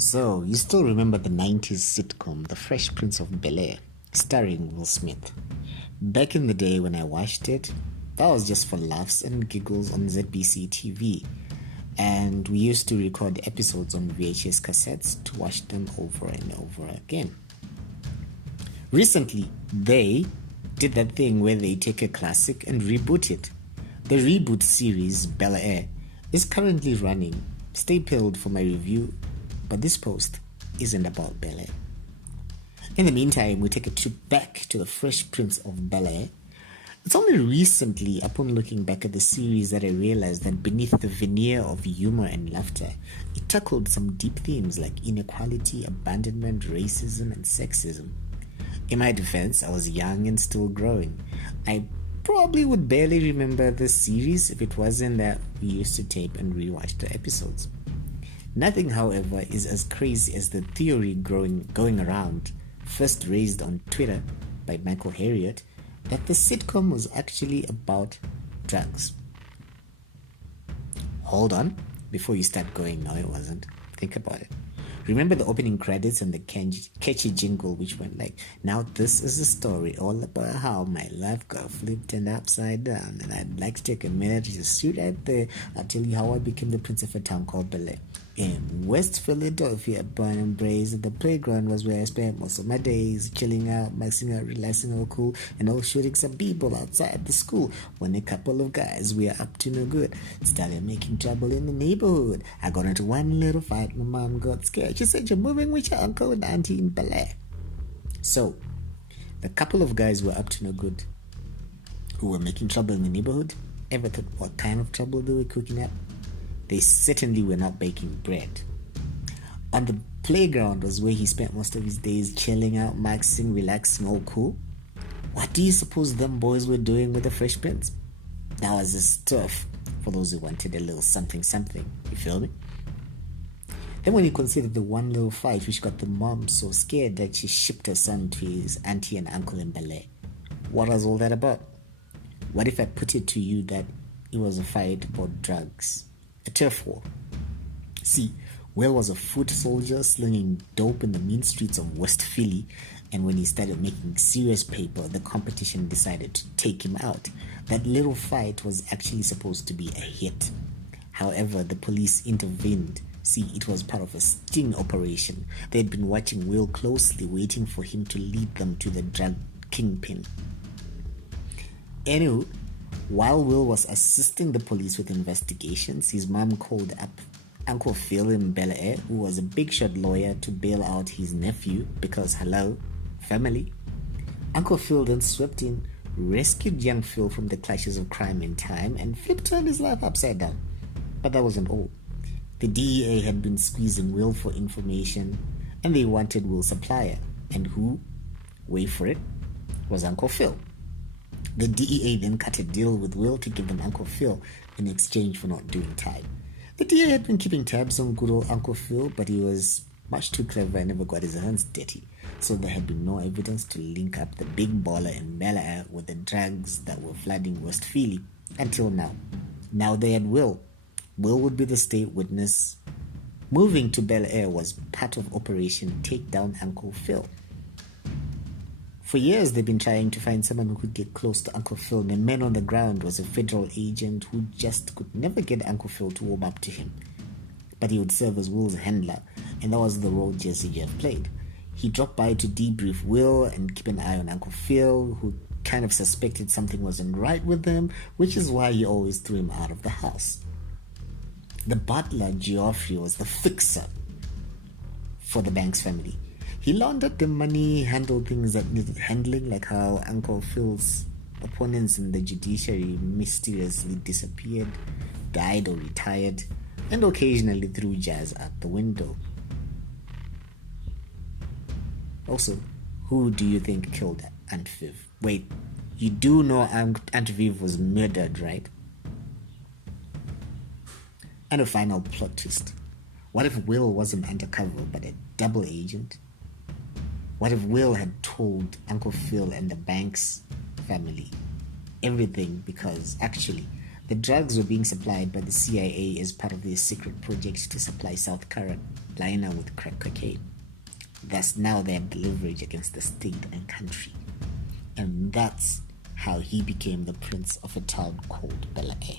So, you still remember the 90s sitcom, The Fresh Prince of Bel-Air, starring Will Smith? Back in the day when I watched it, that was just for laughs and giggles on ZBC TV. And we used to record episodes on VHS cassettes to watch them over and over again. Recently, they did that thing where they take a classic and reboot it. The reboot series, Bel-Air, is currently running. Stay peeled for my review, but this post isn't about Bel-Air. In the meantime, we take a trip back to the Fresh Prince of Bel-Air. It's only recently, upon looking back at the series, that I realized that beneath the veneer of humor and laughter, it tackled some deep themes like inequality, abandonment, racism, and sexism. In my defense, I was young and still growing. I probably would barely remember the series if it wasn't that we used to tape and rewatch the episodes. Nothing, however, is as crazy as the theory going around, first raised on Twitter by Michael Harriot, that the sitcom was actually about drugs. Hold on, before you start going, no, it wasn't. Think about it. Remember the opening credits and the catchy jingle which went like, "Now this is a story all about how my life got flipped and upside down, and I'd like to take a minute to just sit right there. I'll tell you how I became the prince of a town called Bel-Air. In West Philadelphia, born and raised, the playground was where I spent most of my days, chilling out, maxing out, relaxing, all cool, and all shooting some people outside the school. When a couple of guys we are up to no good started making trouble in the neighborhood. I got into one little fight. My mom got scared. She said, 'You're moving with your uncle and auntie in Bel-Air.' So, the couple of guys were up to no good who were making trouble in the neighborhood. Ever thought what kind of trouble they were cooking up? They certainly were not baking bread. On the playground was where he spent most of his days chilling out, maxing, relaxing, all cool. What do you suppose them boys were doing with the Fresh Prince? That was the stuff for those who wanted a little something something, you feel me? Then when you consider the one little fight which got the mom so scared that she shipped her son to his auntie and uncle in Bel-Air, what was all that about? What if I put it to you that it was a fight about drugs? A turf war. See, Will was a foot soldier slinging dope in the mean streets of West Philly, and when he started making serious paper, the competition decided to take him out. That little fight was actually supposed to be a hit. However, the police intervened. See, it was part of a sting operation. They had been watching Will closely, waiting for him to lead them to the drug kingpin. Anywho, while Will was assisting the police with investigations, his mom called up Uncle Phil in Bel-Air, who was a big shot lawyer, to bail out his nephew because, hello, family. Uncle Phil then swept in, rescued young Phil from the clutches of crime in time, and turned his life upside down. But that wasn't all. The DEA had been squeezing Will for information, and they wanted Will's supplier. And who, wait for it, was Uncle Phil. The DEA then cut a deal with Will to give them Uncle Phil in exchange for not doing time. The DEA had been keeping tabs on good old Uncle Phil, but he was much too clever and never got his hands dirty. So there had been no evidence to link up the big baller in Bel-Air with the drugs that were flooding West Philly until now. Now they had Will. Will would be the state witness. Moving to Bel-Air was part of Operation Take Down Uncle Phil. For years, they've been trying to find someone who could get close to Uncle Phil. The man on the ground was a federal agent who just could never get Uncle Phil to warm up to him. But he would serve as Will's handler, and that was the role Jesse Jeff played. He dropped by to debrief Will and keep an eye on Uncle Phil, who kind of suspected something wasn't right with him, which is why he always threw him out of the house. The butler, Geoffrey, was the fixer for the Banks family. He laundered the money, handled things that needed handling, like how Uncle Phil's opponents in the judiciary mysteriously disappeared, died or retired, and occasionally threw jazz out the window. Also, who do you think killed Aunt Viv? Wait, you do know Aunt Viv was murdered, right? And a final plot twist. What if Will wasn't undercover but a double agent? What if Will had told Uncle Phil and the Banks family everything because actually The drugs were being supplied by the CIA as part of their secret project to supply South Carolina with crack cocaine. Thus, now they had leverage against the state and country. And that's how he became the prince of a town called Bel-Air.